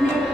Amen.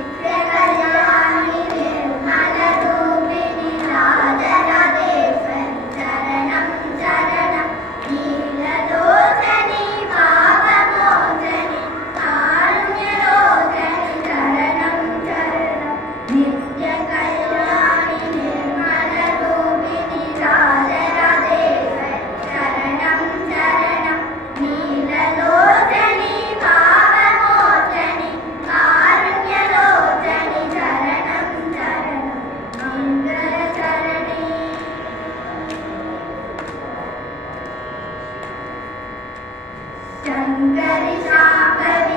Sundari Shambhavi